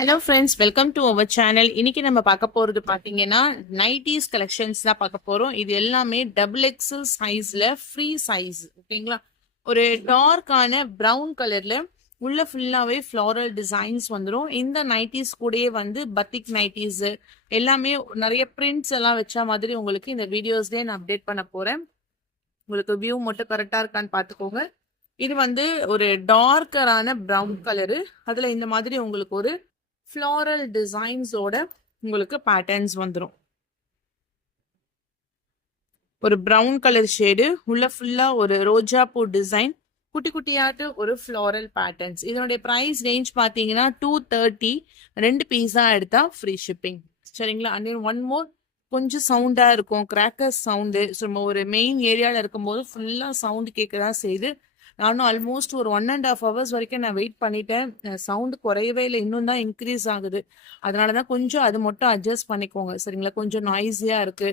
Hello friends, welcome to our channel. இன்னைக்கு நம்ம பார்க்க போகிறது பார்த்தீங்கன்னா நைட்டிஸ் கலெக்ஷன்ஸ் தான் பார்க்க போகிறோம். இது எல்லாமே டபுள் எக்ஸல் சைஸில் ஃப்ரீ சைஸ், ஓகேங்களா? ஒரு டார்க்கான ப்ரௌன் கலரில் உள்ள ஃபுல்லாகவே ஃப்ளாரல் டிசைன்ஸ் வந்துடும். இந்த நைட்டிஸ் கூடயே வந்து பத்திக் நைட்டிஸு எல்லாமே நிறைய பிரிண்ட்ஸ் எல்லாம் வச்ச மாதிரி உங்களுக்கு இந்த வீடியோஸ்லேயே நான் அப்டேட் பண்ண போகிறேன். உங்களுக்கு வியூ மட்டும் கரெக்டாக இருக்கான்னு பார்த்துக்கோங்க. இது வந்து ஒரு டார்க்கரான ப்ரௌன் கலரு, அதில் இந்த மாதிரி உங்களுக்கு ஒரு ஃப்ளாரல் டிசைன்ஸோட உங்களுக்கு பேட்டர்ன்ஸ் வந்துடும். ஒரு ப்ரௌன் கலர் ஷேடு, உள்ள ஃபுல்லா ஒரு ரோஜா பூ டிசைன், குட்டி குட்டியாட்டு ஒரு ஃப்ளாரல் பேட்டர்ன்ஸ். இதனுடைய ப்ரைஸ் ரேஞ்ச் பார்த்தீங்கன்னா 230. 2 பீஸா எடுத்தா ஃப்ரீ ஷிப்பிங், சரிங்களா? அண்ட் ஒன் மோர், கொஞ்சம் சவுண்டா இருக்கும், கிராக்கர்ஸ் சவுண்டு. ஸோ நம்ம ஒரு மெயின் ஏரியாவில் இருக்கும்போது ஃபுல்லாக சவுண்டு கேட்க தான் செய்யுது. நானும் ஆல்மோஸ்ட் ஒரு 1.5 hours வரைக்கும் நான் வெயிட் பண்ணிட்டேன். சவுண்டு குறையவே இல்லை, இன்னும் தான் இன்க்ரீஸ் ஆகுது. அதனால தான் கொஞ்சம் அது மட்டும் அட்ஜஸ்ட் பண்ணிக்கோங்க, சரிங்களா? கொஞ்சம் நாய்ஸியாக இருக்கு.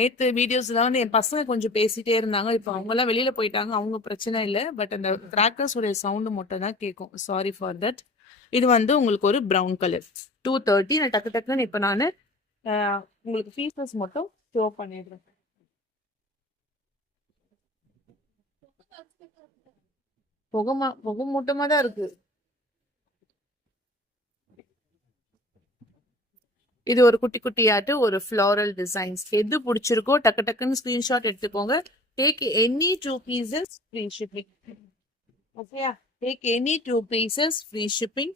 நேற்று வீடியோஸ்ல வந்து என் பசங்க கொஞ்சம் பேசிட்டே இருந்தாங்க. இப்போ அவங்கெல்லாம் வெளியில போயிட்டாங்க, அவங்க பிரச்சனை இல்லை. பட் அந்த கிராக்கர்ஸ் உடைய சவுண்டு மட்டும் தான் கேட்கும். Sorry for that. இது வந்து உங்களுக்கு ஒரு ப்ரௌன் கலர் 230. நான் டக்கு டக்குன்னு இப்போ நான் உங்களுக்கு பீசஸ் மட்டும் ஷோ பண்ணிடுறேன். புகை மூட்டமா தான் இருக்கு. இது ஒரு குட்டி குட்டியாட்டு ஒரு ஃப்ளாரல் டிசைன்ஸ். எது பிடிச்சிருக்கோ டக்கு டக்குன்னு ஸ்கிரீன்ஷாட் எடுத்துக்கோங்க. Take any 2 pieces free shipping. ஓகேயா? Take any 2 pieces free shipping.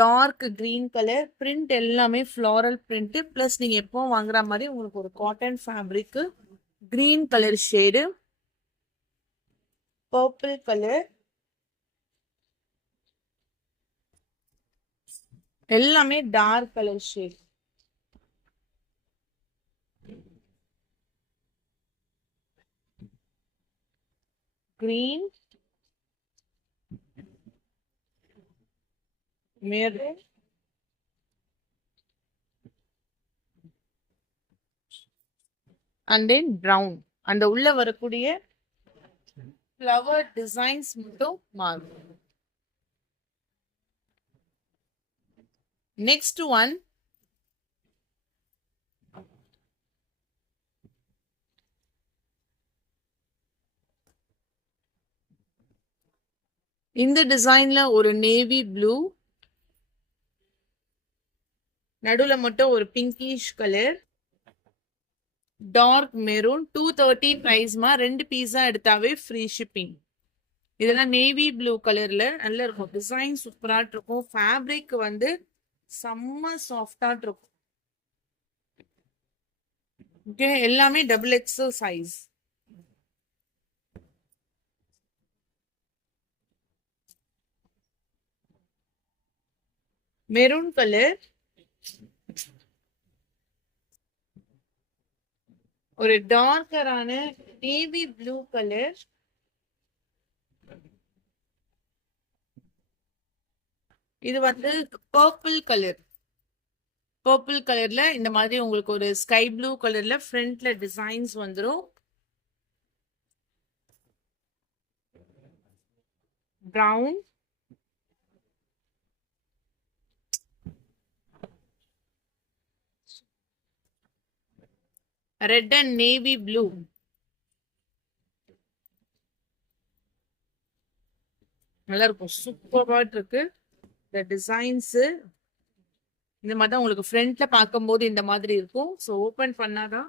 Dark green colour print, எல்லாமே ஃப்ளாரல் பிரிண்ட். பிளஸ் நீங்க எப்பவும் வாங்குற மாதிரி உங்களுக்கு ஒரு cotton fabric, green colour shade, purple colour, எல்லாமே dark colour shade. Green, maroon, and then brown. அந்த உள்ள வரக்கூடிய ஃப்ளவர் டிசைன்ஸ் மட்டும் மாறும். நெக்ஸ்ட் ஒன், இந்த டிசைன்ல ஒரு நேவி ப்ளூ, நடுவுல மட்டும் ஒரு பிங்கிஷ் கலர், டார்க் மெரூன். 230 பிரைஸ்மா. 2 பீஸா எடுத்தாவே ஃப்ரீ ஷிப்பிங். இதெல்லாம் நேவி ப்ளூ கலர்ல நல்லா இருக்கும். டிசைன் சூப்பரா இருக்கும். ஃபேப்ரிக் வந்து செம்ம சாஃப்டா இருக்கும். ஓகே, எல்லாமே double XL size. Maroon colour, ஒரு டார்க்கரான நேவி ப்ளூ கலர், இது வந்து பர்பிள் கலர். பர்பிள் கலர்ல இந்த மாதிரி உங்களுக்கு ஒரு ஸ்கை ப்ளூ கலர்ல ஃப்ரண்ட்ல டிசைன்ஸ் வந்துடும். Brown, red and navy blue. நல்லா இருக்கும், சூப்பரா இருக்கு. இந்த டிசைன்ஸ் இந்த மாதிரி தான் உங்களுக்கு ஃப்ரண்ட்ல பார்க்கும்போது இந்த மாதிரி இருக்கும். ஸோ ஓப்பன் பண்ணாதான்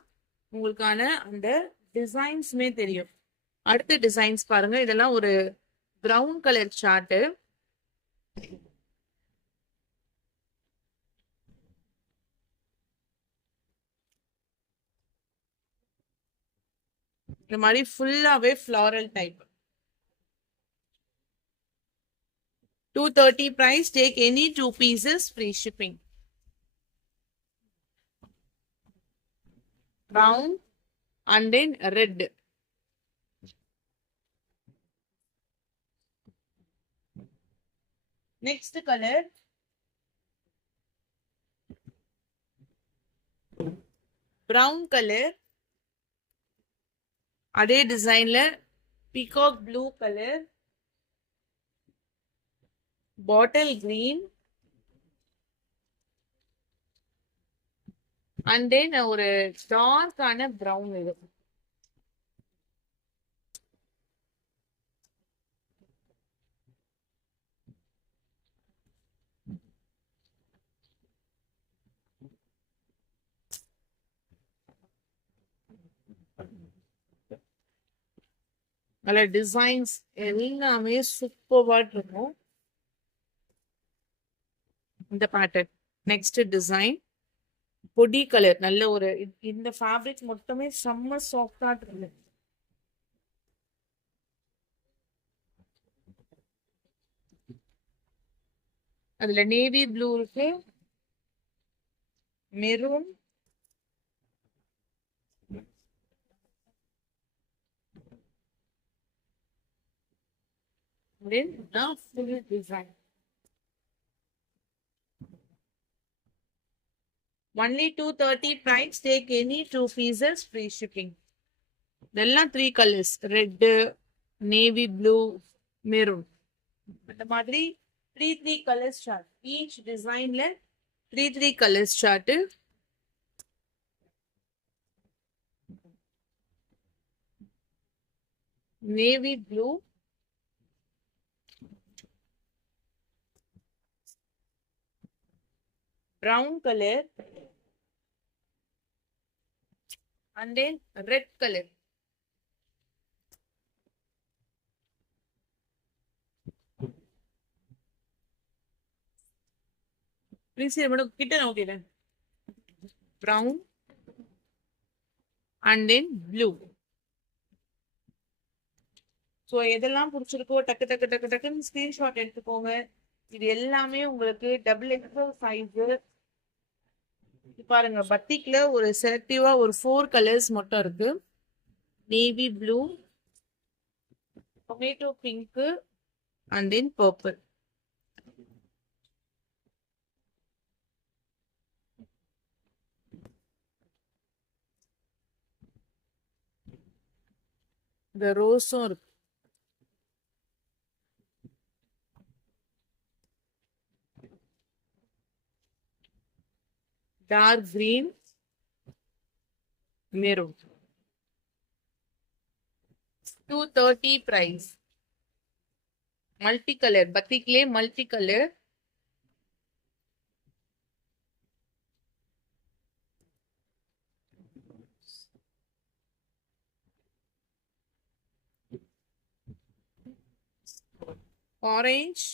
உங்களுக்கான அந்த டிசைன்ஸுமே தெரியும். அடுத்த டிசைன்ஸ் பாருங்க. இதெல்லாம் ஒரு ப்ரௌன் கலர் சார்ட்டு. இந்த மாதிரி ஃபுல்லாவே floral type. 230 price. Take any 2 pieces free shipping. Brown and then red. Next color, brown color. அதே டிசைன்ல peacock blue colour, bottle green, and then ஒரு டார்க்கான ப்ரௌன் இது. நல்ல டிசைன்ஸ் எல்லாமே சூப்பர்வா இருக்கும். இந்த பேட்டர்ன் நெக்ஸ்ட் டிசைன் பொடி கலர், நல்ல ஒரு இந்த ஃபேப்ரிக் மட்டுமே செம்ம சாஃப்டா இருக்கு. அதுல நேவி ப்ளூ இருக்கு, maroon, full design. Only 230 price. Take any 2 pieces, free shipping. இதெல்லாம் 3 colors, red, navy blue, maroon. அந்த மாதிரி 3 colors chart. Each designல 3 colors chart. Navy blue, brown color, and then red color. Please here madam kitta note brown and then blue. So எதெல்லாம் பிடிச்சிருக்கோ டக்கு டக்கு டக்கு டக்குன்னு screenshot எடுத்துக்கோங்க. இது எல்லாமே உங்களுக்கு டபுள் எக்ஸல் சைஸு. பாருங்க பத்திக்ல ஒரு செலக்டிவா ஒரு 4 கலர்ஸ் மட்டும் இருக்கு. Navy blue, tomato pink, and then purple. இந்த ரோஸும் இருக்கு. Dark green, maroon. 230 price. Multi colour பத்திக்லே multi colour. Orange,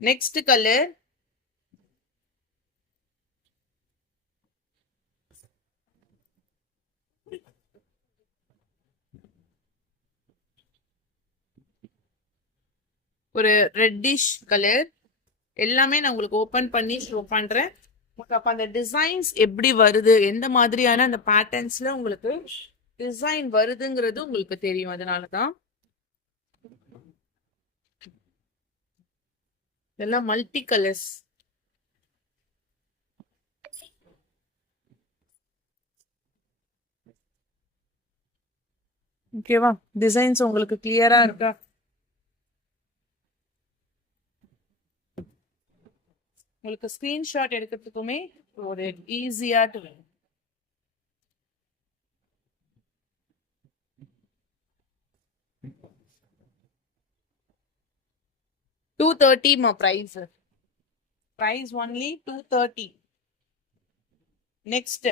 next color ஒரு ரெட்டிஷ் கலர். எல்லாமே நான் உங்களுக்கு ஓபன் பண்ணி ஷோ பண்றேன். அப்ப அந்த டிசைன்ஸ் எப்படி வருது, எந்த மாதிரியான அந்த பேட்டர்ன்ஸ்ல உங்களுக்கு டிசைன் வருதுங்கிறது உங்களுக்கு தெரியும். அதனாலதான் இதெல்லாம் மல்டி கலர்ஸ். ஓகேவா? டிசைன்ஸ் உங்களுக்கு கிளியரா இருக்கா? உங்களுக்கு ஸ்கிரீன்ஷாட் எடுக்கிறதுக்குமே ஒரு ஈஸியா வேணும். $230 price. Price only 230. Next.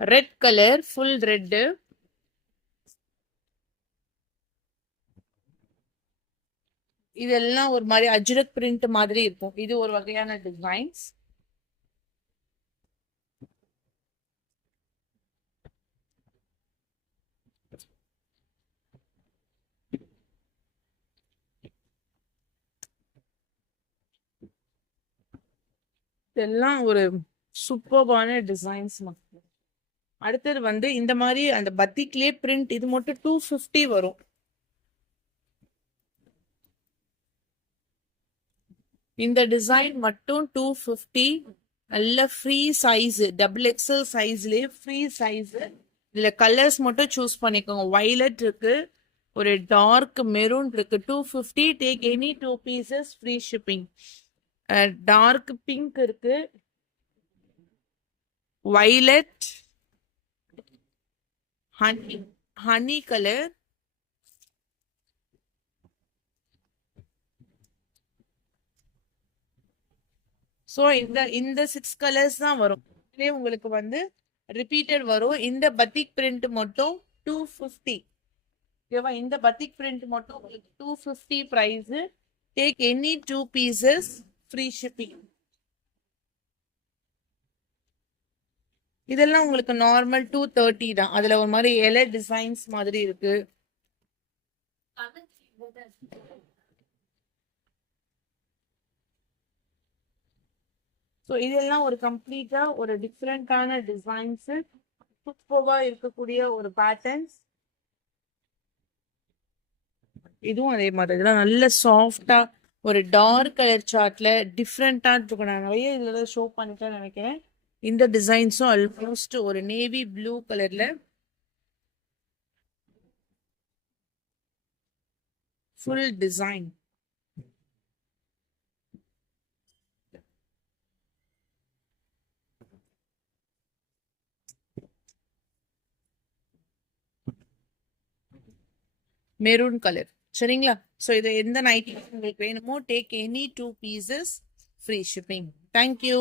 Red color, full red. இதெல்லாம் ஒரு மாதிரி அஜ்ரக் பிரிண்ட் மாதிரி இருக்கும். இது ஒரு வகையான டிசைன்ஸ். இதெல்லாம் ஒரு சூப்பர்பான டிசைன்ஸ். அடுத்தது வந்து இந்த மாதிரி அந்த பத்திக்லயே பிரிண்ட், இது மட்டும் 250 வரும். இந்த டிசைன் மட்டும் 250. நல்ல ஃப்ரீ சைஸ், டபுள் எக்ஸல் சைஸ்லயே ஃப்ரீ சைஸ். இதுல கலர்ஸ் மட்டும் சூஸ் பண்ணிக்கோங்க. வயலட் இருக்கு, ஒரு டார்க் மெரூன் இருக்கு. 250. Take any 2 pieces, free shipping. Dark pink இருக்கு, வயலட், ஹனி கலர், ஸோ இந்த 6 கலர்ஸ் தான் வரும். இதுலேயே உங்களுக்கு வந்து ரிப்பீட்டட் வரும். இந்த பத்திக் பிரிண்ட் மட்டும் 250. ஓகேவா? இந்த பத்திக் பிரிண்ட் மட்டும் உங்களுக்கு 250 price. Take any 2 pieces, free shipping. இதெல்லாம் உங்களுக்கு நார்மல் 230 தான். அதுல ஒரு மாதிரி இலை டிசைன்ஸ் மாதிரி இருக்கு. ஸோ இதெல்லாம் ஒரு கம்ப்ளீட்டா ஒரு டிஃப்ரெண்டான டிசைன்ஸ், சூப்பர்வா இருக்கக்கூடிய ஒரு பேட்டர்ன்ஸ். இதுவும் அதே மாதிரி இதெல்லாம் நல்ல சாஃப்டா ஒரு டார்க் கலர் சார்ட்ல டிஃப்ரெண்டா இருக்கும். நான் நிறைய இதுல ஷோ பண்ணிட்டேன்னு நினைக்கிறேன். இந்த டிசைன்ஸும் ஆல்மோஸ்ட் ஒரு நேவி ப்ளூ கலர்ல ஃபுல் டிசைன். Maroon colour. சரிங்களா? ஸோ இது எந்த நைட்டி உங்களுக்கு வேணுமோ take any 2 pieces, free shipping. Thank you.